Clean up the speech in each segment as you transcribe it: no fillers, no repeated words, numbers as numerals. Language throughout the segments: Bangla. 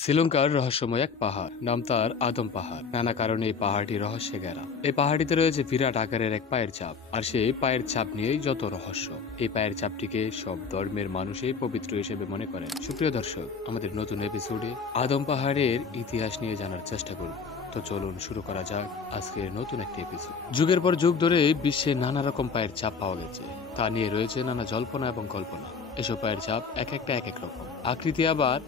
শ্রীলঙ্কার রহস্যময় এক পাহাড়, নাম তার আদম পাহাড়। নানা কারণে এই পাহাড়টি রহস্যে ঘেরা। এই পাহাড়টিতে রয়েছে বিরাট আকারের এক পায়ের ছাপ, আর সেই পায়ের ছাপ নিয়েই যত রহস্য। এই পায়ের ছাপটিকে সব ধর্মের মানুষই পবিত্র হিসেবে মনে করেন। সুপ্রিয় দর্শক, আমাদের নতুন এপিসোডে আদম পাহাড়ের ইতিহাস নিয়ে জানার চেষ্টা করব। তো চলুন শুরু করা যাক আজকের নতুন একটি এপিসোড। যুগের পর যুগ ধরে বিশ্বে নানা রকম পায়ের ছাপ পাওয়া গেছে। তা নিয়ে রয়েছে নানা জল্পনা এবং কল্পনা। এসব পায়ের ছাপ এক একটা এক এক রকম, আকৃতি আবার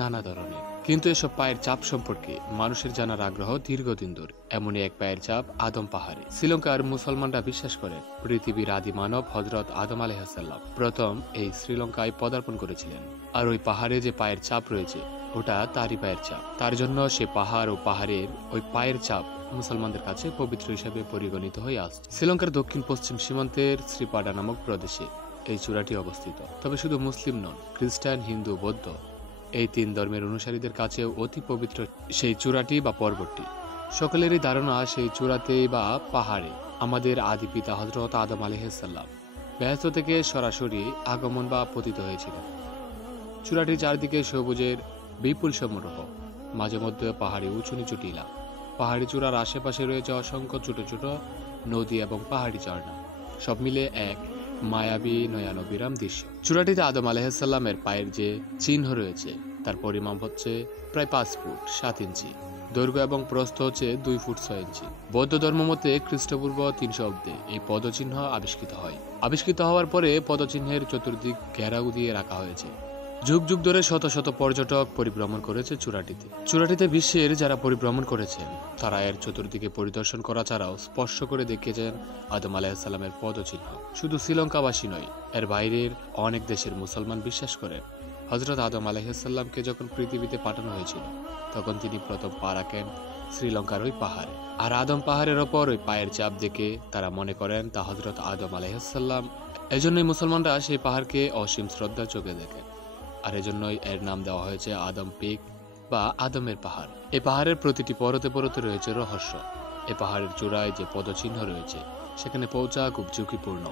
নানা ধরনের। কিন্তু এসব পায়ের চাপ সম্পর্কে মানুষের জানার আগ্রহ দীর্ঘদিন ধরে। এমনই এক পায়ের চাপ আদম পাহাড়ে। শ্রীলঙ্কার মুসলমানরা বিশ্বাস করেন পৃথিবীর আদি মানব হযরত আদম আলাইহিসসালাম প্রথম এই শ্রীলঙ্কায় পদার্পণ করেছিলেন। আর ওই পাহাড়ে যে পায়ের চাপ রয়েছে ওটা তারই পায়ের চাপ। তার জন্য সে পাহাড় ও পাহাড়ের ওই পায়ের চাপ মুসলমানদের কাছে পবিত্র হিসেবে পরিগণিত হয়ে আসছে। শ্রীলঙ্কার দক্ষিণ পশ্চিম সীমান্তের শ্রীপাডা নামক প্রদেশে এই চূড়াটি অবস্থিত। তবে শুধু মুসলিম নন, খ্রিস্টান, হিন্দু, বৌদ্ধ এই তিন ধর্মের অনুসারীদের কাছেও অতি পবিত্র সেই চূড়াটি বা পর্বতটি। সকলেরই ধারণা সেই চূড়াতে বা পাহাড়ে আমাদের আদি পিতা হযরত আদম আলাইহিসসালাম বেহেশত থেকে সরাসরি আগমন বা পতিত হয়েছিলেন। চূড়াটির চারদিকে সবুজের বিপুল সমারোহ, মাঝে মধ্যে পাহাড়ি উঁচু নিচু টিলা। পাহাড়ি চূড়ার আশেপাশে রয়েছে অসংখ্য ছোট ছোট নদী এবং পাহাড়ি ঝর্ণা, সব মিলে এক মায়াবী নয়ানবিরাম দৃশ্য। চূড়াটিতে আদম আলাইহিসসালামের পায়ের যে চিহ্ন রয়েছে তার পরিমাপ হচ্ছে প্রায় 5 ফুট 7 ইঞ্চি, দৈর্ঘ্য এবং প্রস্থ হচ্ছে 2 ফুট 6 ইঞ্চি। বৌদ্ধ ধর্ম মতে খ্রিস্টপূর্ব 300 অব্দে এই পদচিহ্ন আবিষ্কৃত হয়। আবিষ্কৃত হওয়ার পরে পদচিহ্নের চতুর্দিক ঘেরাও দিয়ে রাখা হয়েছে। যুগ যুগ ধরে শত শত পর্যটক পরিভ্রমণ করেছে চূড়াটিতে বিশ্বের যারা পরিভ্রমণ করেছেন তারা এর চতুর্দিকে পরিদর্শন করা ছাড়াও স্পর্শ করে দেখেছেন আদম আলাইহিসসালামের পদচিহ্ন। শুধু শ্রীলঙ্কাবাসী নয়, এর বাইরের অনেক দেশের মুসলমান বিশ্বাস করেন হযরত আদম আলাইহিসসালামকে যখন পৃথিবীতে পাঠানো হয়েছিল তখন তিনি প্রথম পা রাখেন শ্রীলঙ্কার ওই পাহাড়ে। আর আদম পাহাড়ের ওপর ওই পায়ের চাপ দেখে তারা মনে করেন তা হযরত আদম আলাইহিসসালাম। এজন্যই মুসলমানরা সেই পাহাড়কে অসীম শ্রদ্ধার চোখে দেখেন। আর এজন্যই এর নাম দেওয়া হয়েছে আদম পিক বা আদমের পাহাড়। এই পাহাড়ের প্রতিটি পরতে পরতে রয়েছে রহস্য। এই পাহাড়ের চূড়ায় যে পদচিহ্ন রয়েছে সেখানে পৌঁছা খুব ঝুঁকিপূর্ণ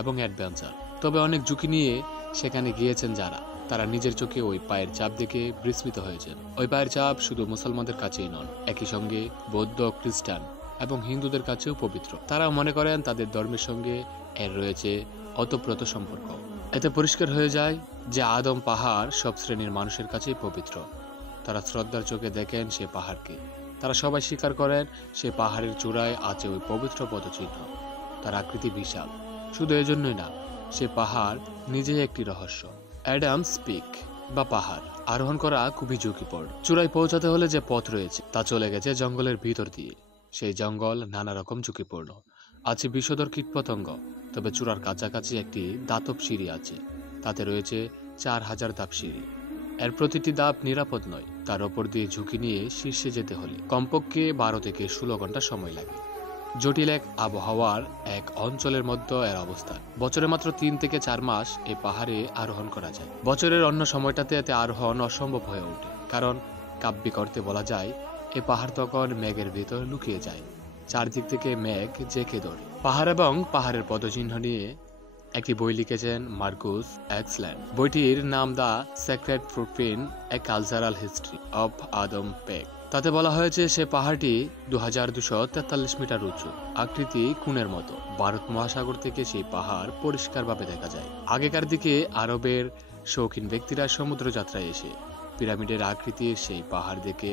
এবং অ্যাডভেঞ্চার। তবে অনেক ঝুঁকি নিয়ে সেখানে গিয়েছেন যারা, তারা নিজের চোখে ওই পায়ের চাপ দেখে বিস্মিত হয়েছেন। ওই পায়ের চাপ শুধু মুসলমানদের কাছেই নন, একই সঙ্গে বৌদ্ধ, খ্রিস্টান এবং হিন্দুদের কাছেও পবিত্র। তারা মনে করেন তাদের ধর্মের সঙ্গে এর রয়েছে ওতপ্রোত সম্পর্ক। এতে পরিষ্কার হয়ে যায় যে আদম পাহাড় সব শ্রেণীর মানুষের কাছেই পবিত্র। তারা শ্রদ্ধার চোখে দেখেন সে পাহাড়কে। তারা সবাই স্বীকার করেন সে পাহাড়ের চূড়ায় আছে ওই পবিত্র পদচিহ্ন। তার আকৃতি বিশাল। শুধু এজন্যই না, সে পাহাড় নিজেই একটি রহস্য। অ্যাডামস পিক বা পাহাড় আরোহণ করা খুবই ঝুঁকিপূর্ণ। চূড়ায় পৌঁছাতে হলে যে পথ রয়েছে তা চলে গেছে জঙ্গলের ভিতর দিয়ে। সেই জঙ্গল নানা রকম ঝুঁকিপূর্ণ। আছে বিষধর কীটপতঙ্গ। তবে চূড়ার কাছাকাছি একটি দাতব সিঁড়ি আছে, তাতে রয়েছে 4000 ধাপ সিঁড়ি। এর প্রতিটি ধাপ নিরাপদ নয়। তার ওপর দিয়ে ঝুঁকি নিয়ে শীর্ষে যেতে হলে কমপক্ষে 12 থেকে 16 ঘন্টা সময় লাগে। জটিল এক আবহাওয়ার এক অঞ্চলের মধ্যে এর অবস্থান। বছরে মাত্র 3 থেকে 4 মাস এই পাহাড়ে আরোহণ করা যায়। বছরের অন্য সময়টাতে এতে আরোহণ অসম্ভব হয়ে ওঠে, কারণ কাব্যিক অর্থে বলা যায় এ পাহাড় তখন মেঘের ভিতর লুকিয়ে যায়। চারদিক থেকে মেঘ জেঁকে ধরে। পাহাড় এবং পাহাড়ের পদচিহ্ন নিয়ে একটি বই লিখেছেন মার্কুস এক্সল্যান্ড। বইটির নাম the sacred footprint, a cultural history of Adam Peak. তাতে বলা হয়েছে সে পাহাড়টি 2243 মিটার উঁচু, আকৃতি কোণের মতো। ভারত মহাসাগর থেকে সেই পাহাড় পরিষ্কারভাবে দেখা যায়। আগেকার দিকে আরবের শৌখিন ব্যক্তিরা সমুদ্র যাত্রায় এসে পিরামিডের আকৃতির সেই পাহাড় দেখে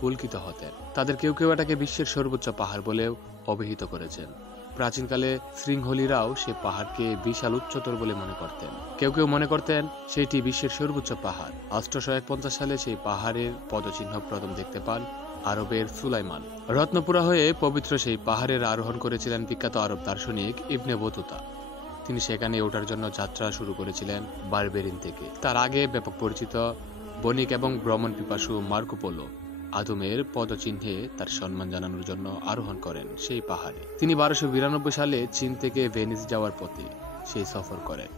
পুলকিত হতেন। তাদের কেউ কেউ এটাকে বিশ্বের সর্বোচ্চ পাহাড় বলেও অভিহিত করেছেন। প্রাচীনকালে শৃঙ্খলীরাও সে পাহাড়কে বিশাল উচ্চতর বলে মনে করতেন। কেউ কেউ মনে করতেন সেটি বিশ্বের সর্বোচ্চ পাহাড়। 850 সালে সেই পাহাড়ের পদচিহ্ন প্রথম দেখতে পান আরবের সুলাইমান। রত্নপুরা হয়ে পবিত্র সেই পাহাড়ের আরোহণ করেছিলেন বিখ্যাত আরব দার্শনিক ইবনে বতুতা। তিনি সেখানে ওঠার জন্য যাত্রা শুরু করেছিলেন বারবেরিন থেকে। তার আগে ব্যাপক পরিচিত বণিক এবং ভ্রমণ পিপাসু মার্কো পোলো আদমের পদচিহ্নে তার সম্মান জানানোর জন্য আরোহণ করেন সেই পাহাড়ে। তিনি 1292 সালে চীন থেকে ভেনিস যাওয়ার পথে সেই সফর করেন।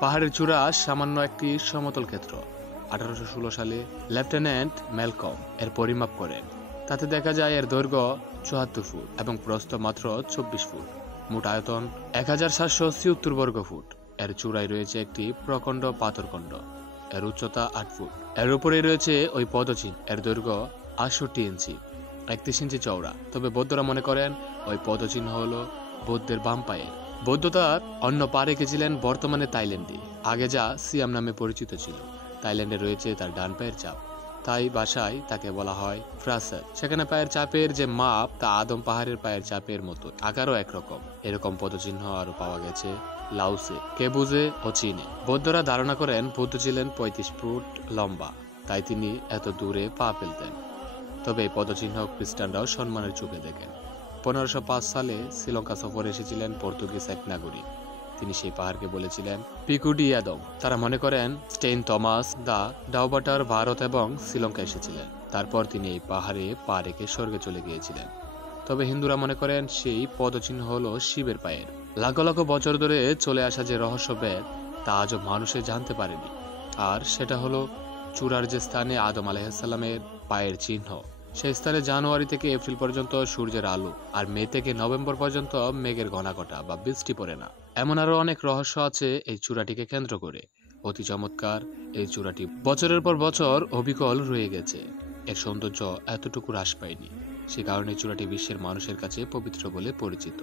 পাহাড়ের চূড়া সামান্য একটি সমতল ক্ষেত্র। 1816 সালে লেফটেন্যান্ট ম্যালকম এর পরিমাপ করেন। তাতে দেখা যায় এর দৈর্ঘ্য 74 ফুট এবং প্রস্থ মাত্র 24 ফুট। মোট আয়তন 1776 বর্গ ফুট। এর চূড়ায় রয়েছে একটি প্রকাণ্ড পাথরখণ্ড। এর উচ্চতা 8 ফুট। এর উপরে রয়েছে ওই পদচিহ্ন। এর দৈর্ঘ্য 68 ইঞ্চি, 31 ইঞ্চি চওড়া। তবে বৌদ্ধরা মনে করেন ওই পদচিহ্ন হলো বৌদ্ধের বাম পায়ের। বৌদ্ধ তার অন্য পা রেখেছিলেন বর্তমানে থাইল্যান্ডে, আগে যা সিয়াম নামে পরিচিত ছিল। থাইল্যান্ডে রয়েছে তার ডান পায়ের ছাপ, তাই ভাষায় তাকে বলা হয় ফ্রাসার। সেখানে পায়ের চাপের যে মাপ তা আদম পাহাড়ের পায়ের চাপের মতো, আকারও একরকম। এরকম পদচিহ্ন আরো পাওয়া গেছে লাওসে, কেবুজে ও চীনে। বৌদ্ধরা ধারণা করেন বুদ্ধ ছিলেন 35 ফুট লম্বা, তাই তিনি এত দূরে পা ফেলতেন। তবে এই পদচিহ্ন খ্রিস্টানরাও সম্মানের চোখে দেখেন। 1505 সালে শ্রীলঙ্কা সফরে এসেছিলেন পর্তুগিজ এক নাগরিক। তিনি সেই পাহাড়কে বলেছিলেন পিকু ডি আদম। তারা মনে করেন স্টেইন থমাস দা ডাউবাটার ভারত এবং শ্রীলঙ্কা এসেছিলেন। তারপর তিনি এই পাহাড়ে পা রেখে স্বর্গে চলে গিয়েছিলেন। তবে হিন্দুরা মনে করেন সেই পদচিহ্ন হলো শিবের পায়ের। লাখ লাখ বছর ধরে চলে আসা যে রহস্যভেদ তা আজও মানুষে জানতে পারেনি। আর সেটা হলো চূড়ার যে স্থানে আদম আলাইহিসসালামের পায়ের চিহ্ন, সেই স্থানে জানুয়ারি থেকে এপ্রিল পর্যন্ত সূর্যের আলো, আর মে থেকে নভেম্বর পর্যন্ত মেঘের ঘনাঘটা বা বৃষ্টি পড়ে না। এমন আরো অনেক রহস্য আছে এই চূড়াটিকে কেন্দ্র করে। অতি চমৎকার এই চূড়াটি বছরের পর বছর অবিকল রয়ে গেছে। এর সৌন্দর্য এতটুকু হ্রাস পায়নি। সে কারণে চূড়াটি বিশ্বের মানুষের কাছে পবিত্র বলে পরিচিত।